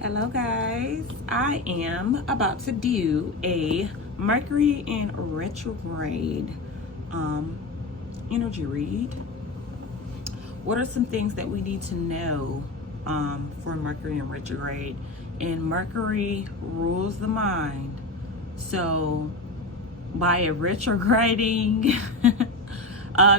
Hello guys, I am about to do a Mercury in retrograde energy read. What are some things that we need to know for Mercury in retrograde? And Mercury rules the mind, so by it retrograding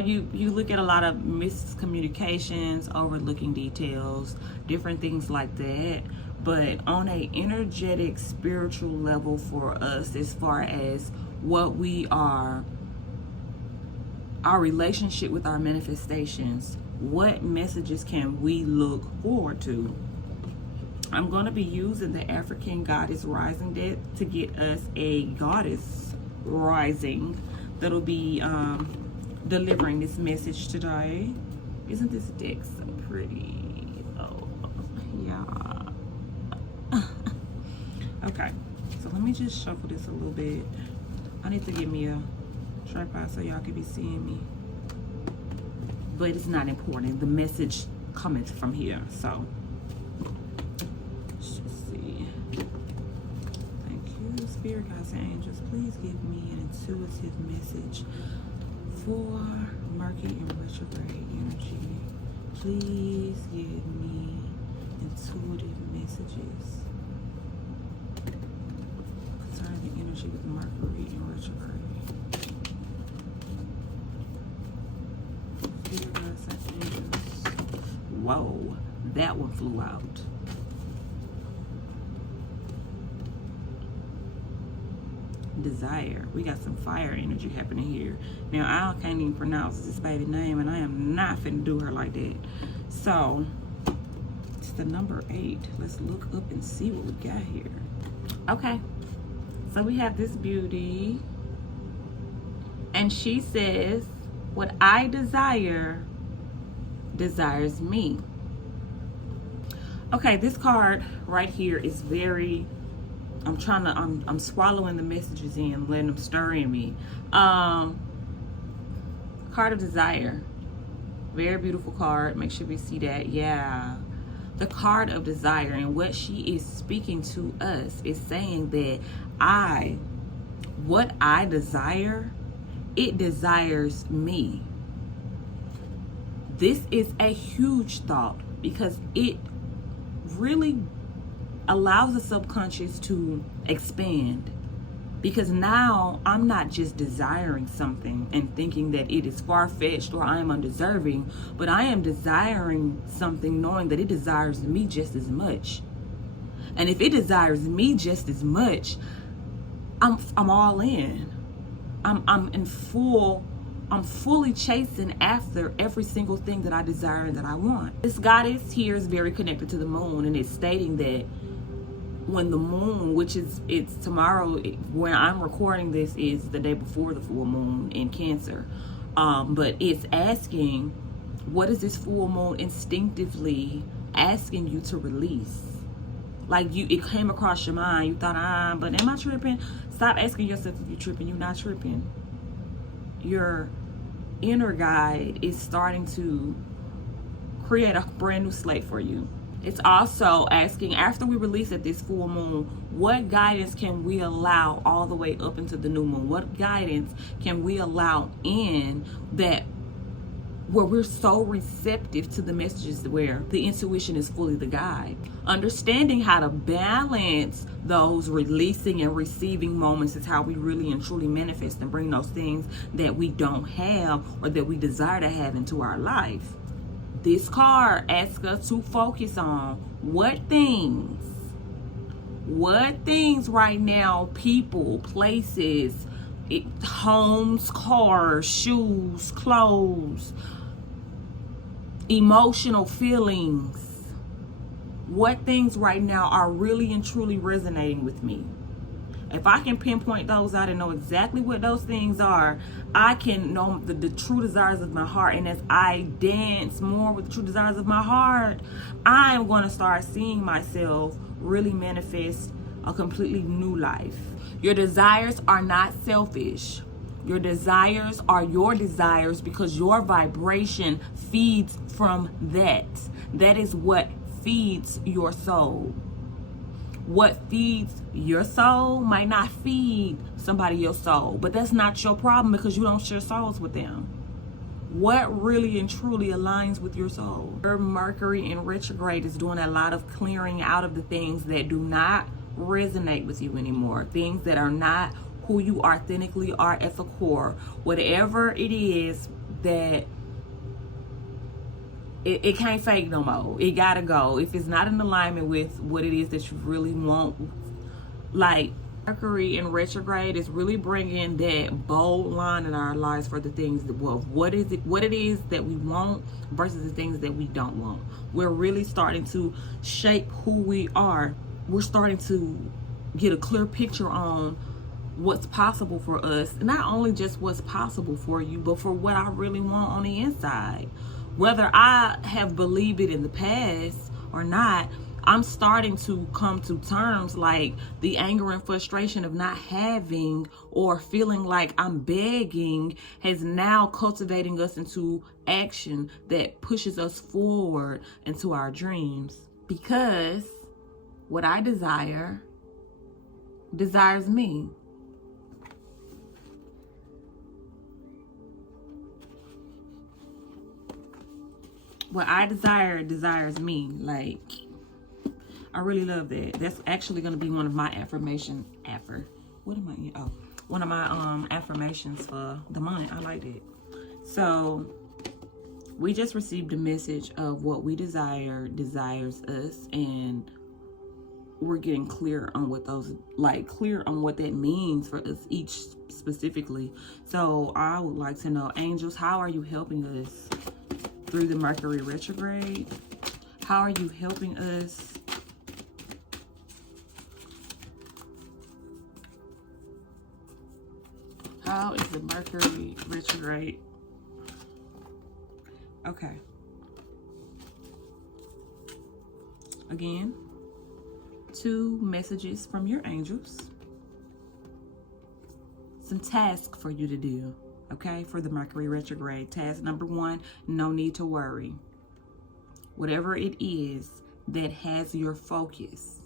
you look at a lot of miscommunications, overlooking details, different things like that. But on a energetic spiritual level for us, as far as what we are, our relationship with our manifestations, what messages can we look forward to? I'm going to be using the African Goddess Rising deck to get us a Goddess Rising that'll be delivering this message today. Isn't this deck so pretty? Oh, yeah. Okay, so let me just shuffle this a little bit. I need to get me a tripod so y'all can be seeing me. But it's not important. The message coming from here, so let's just see. Thank you, Spirit Guides and Angels. Please give me an intuitive message for Mercury in retrograde energy. Please give me intuitive messages concerning the energy with Mercury in retrograde. Spirit Guides and Angels. Whoa, that one flew out. Desire. We got some fire energy happening here. Now I can't even pronounce this baby name, and I am not finna do her like that. So it's the number 8. Let's look up and see what we got here. Okay, so we have this beauty, and she says, what I desire desires me. Okay, this card right here is very, I'm swallowing the messages in, letting them stir in me. Card of Desire. Very beautiful card. Make sure we see that. Yeah. The card of desire, and what she is speaking to us is saying that what I desire, it desires me. This is a huge thought because it really allows the subconscious to expand, because now I'm not just desiring something and thinking that it is far-fetched or I am undeserving, but I am desiring something knowing that it desires me just as much. And if it desires me just as much, I'm all in. I'm fully chasing after every single thing that I desire and that I want. This goddess here is very connected to the moon, and it's stating that when the moon, which is, it's tomorrow, when I'm recording this is the day before the full moon in Cancer, but it's asking, what is this full moon instinctively asking you to release? Like it came across your mind, you thought, but am I tripping? Stop asking yourself if you're tripping. You're not tripping. Your inner guide is starting to create a brand new slate for you. It's also asking, after we release at this full moon, what guidance can we allow all the way up into the new moon? What guidance can we allow in that where we're so receptive to the messages, where the intuition is fully the guide? Understanding how to balance those releasing and receiving moments is how we really and truly manifest and bring those things that we don't have or that we desire to have into our life. This card asks us to focus on what things right now, people, places, homes, cars, shoes, clothes, emotional feelings, what things right now are really and truly resonating with me. If I can pinpoint those out and know exactly what those things are, I can know the true desires of my heart. And as I dance more with the true desires of my heart, I'm going to start seeing myself really manifest a completely new life. Your desires are not selfish. Your desires are your desires because your vibration feeds from that. That is what feeds your soul. what feeds your soul might not feed somebody else's soul, but that's not your problem because you don't share souls with them. What really and truly aligns with your soul? Your Mercury in retrograde is doing a lot of clearing out of the things that do not resonate with you anymore, things that are not who you authentically are at the core. Whatever it is that it can't fake no more. It gotta go. If it's not in alignment with what it is that you really want, like Mercury in retrograde is really bringing that bold line in our lives for the things that, well, what it is that we want versus the things that we don't want. We're really starting to shape who we are. We're starting to get a clear picture on what's possible for us. Not only just what's possible for you, but for what I really want on the inside. Whether I have believed it in the past or not, I'm starting to come to terms, like the anger and frustration of not having or feeling like I'm begging has now cultivating us into action that pushes us forward into our dreams. Because what I desire desires me. What I desire desires me. Like, I really love that. That's actually going to be one of my affirmations. One of my affirmations for the month. I liked it. So we just received a message of what we desire desires us, and we're getting clear on what those, like, clear on what that means for us each specifically. So I would like to know, angels, how are you helping us through the Mercury retrograde? How are you helping us how is the Mercury retrograde? Okay. Again, 2 messages from your angels. Some tasks for you to do, okay, for the Mercury retrograde. Task number 1, no need to worry. Whatever it is that has your focus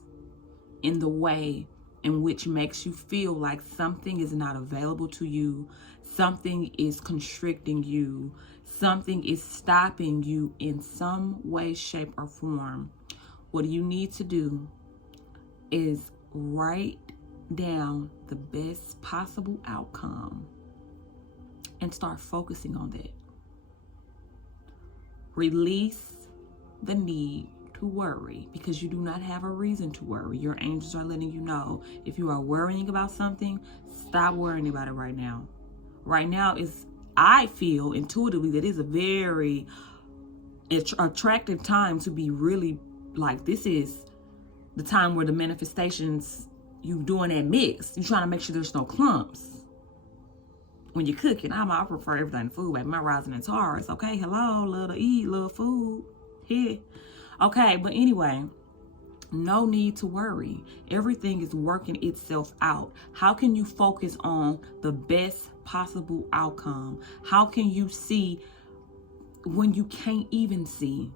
in the way in which makes you feel like something is not available to you, something is constricting you, something is stopping you in some way, shape, or form, what you need to do is write down the best possible outcome and start focusing on that. Release the need to worry, because you do not have a reason to worry. Your angels are letting you know, if you are worrying about something, stop worrying about it right now. Right now is, I feel intuitively that is a very attractive time to be really, like, this is the time where the manifestations, you doing that mix. You trying to make sure there's no clumps when you're cooking. I prefer everything food, baby. My rising in Taurus. Okay, hello, love to eat, love food. Yeah. Okay, but anyway, no need to worry. Everything is working itself out. How can you focus on the best possible outcome? How can you see when you can't even see?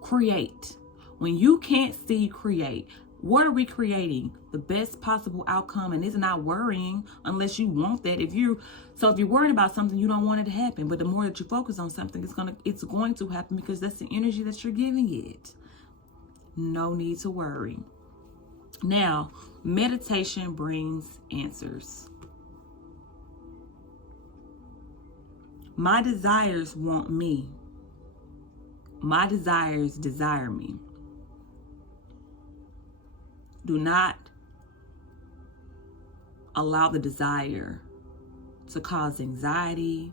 Create. When you can't see, create. What are we creating? The best possible outcome, and it's not worrying unless you want that. If you're worried about something, you don't want it to happen. But the more that you focus on something, it's going to happen, because that's the energy that you're giving it. No need to worry. Now, meditation brings answers. My desires want me. My desires desire me. Do not allow the desire to cause anxiety,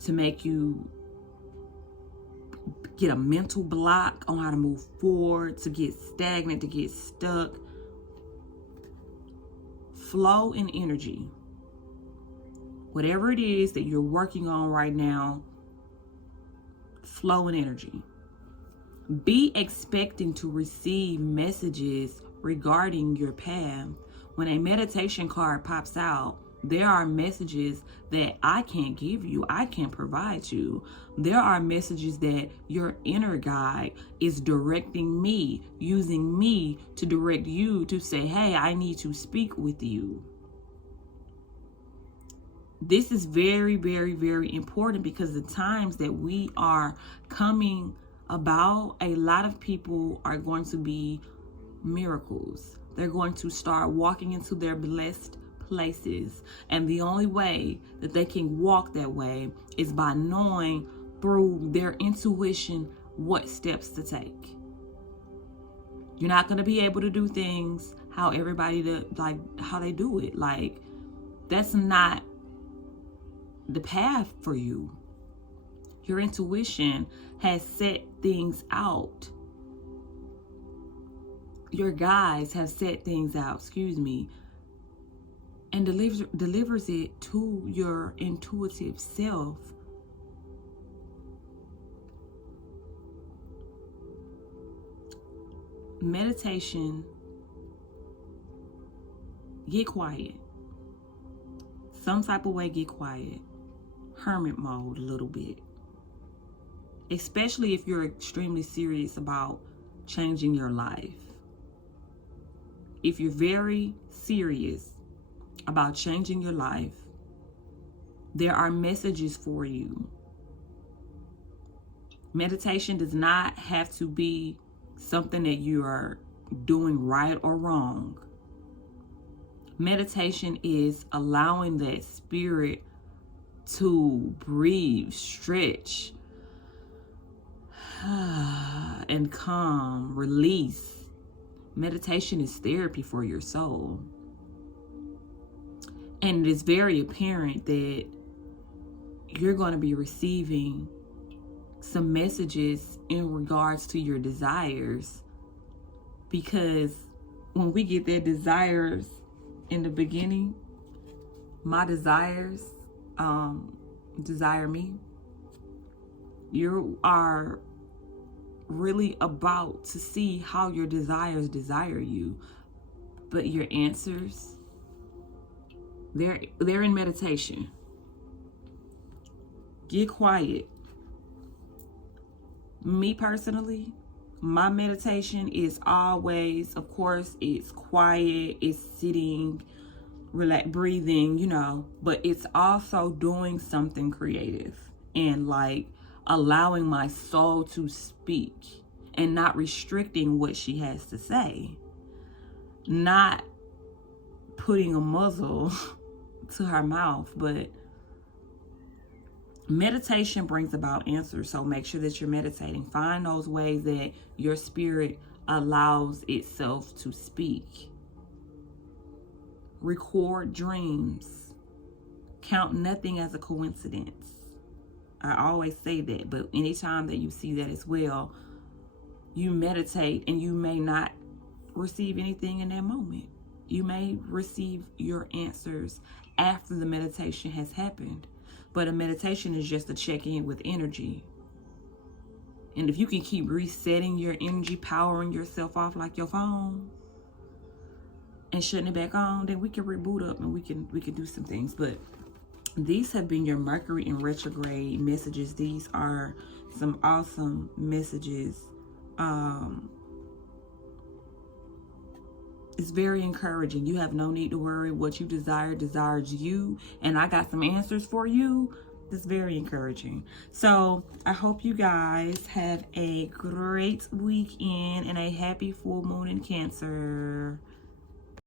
to make you get a mental block on how to move forward, to get stagnant, to get stuck. Flow in energy. Whatever it is that you're working on right now, flow in energy. Be expecting to receive messages regarding your path. When a meditation card pops out, There are messages that I can't give you, I can't provide you. There are messages that your inner guide is directing me, using me to direct you to say, hey, I need to speak with you. This is very, very, very important, because the times that we are coming about, a lot of people are going to be miracles. They're going to start walking into their blessed places. And the only way that they can walk that way is by knowing through their intuition what steps to take. You're not going to be able to do things how everybody how they do it. Like, that's not the path for you. Your intuition has set things out. Your guides have set things out, and delivers it to your intuitive self. Meditation, get quiet. Some type of way, get quiet. Hermit mode a little bit. Especially if you're extremely serious about changing your life. If you're very serious about changing your life, there are messages for you. Meditation does not have to be something that you are doing right or wrong. Meditation is allowing that spirit to breathe, stretch, and calm, release. Meditation is therapy for your soul. And it is very apparent that you're going to be receiving some messages in regards to your desires, because when we get their desires in the beginning, my desires desire me. You are really about to see how your desires desire you, but your answers, they're in meditation. Get quiet. Me personally, my meditation is always, of course, it's quiet, it's sitting, relax, breathing, but it's also doing something creative and like allowing my soul to speak and not restricting what she has to say, not putting a muzzle to her mouth. But meditation brings about answers, so make sure that you're meditating. Find those ways that your spirit allows itself to speak. Record dreams. Count nothing as a coincidence. I always say that, but anytime that you see that as well, you meditate and you may not receive anything in that moment. You may receive your answers after the meditation has happened. But a meditation is just a check-in with energy. And if you can keep resetting your energy, powering yourself off like your phone, and shutting it back on, then we can reboot up and we can do some things. But these have been your Mercury in retrograde messages. These are some awesome messages. It's very encouraging. You have no need to worry. What you desire desires you, and I got some answers for you. It's very encouraging. So I hope you guys have a great weekend and a happy full moon in Cancer.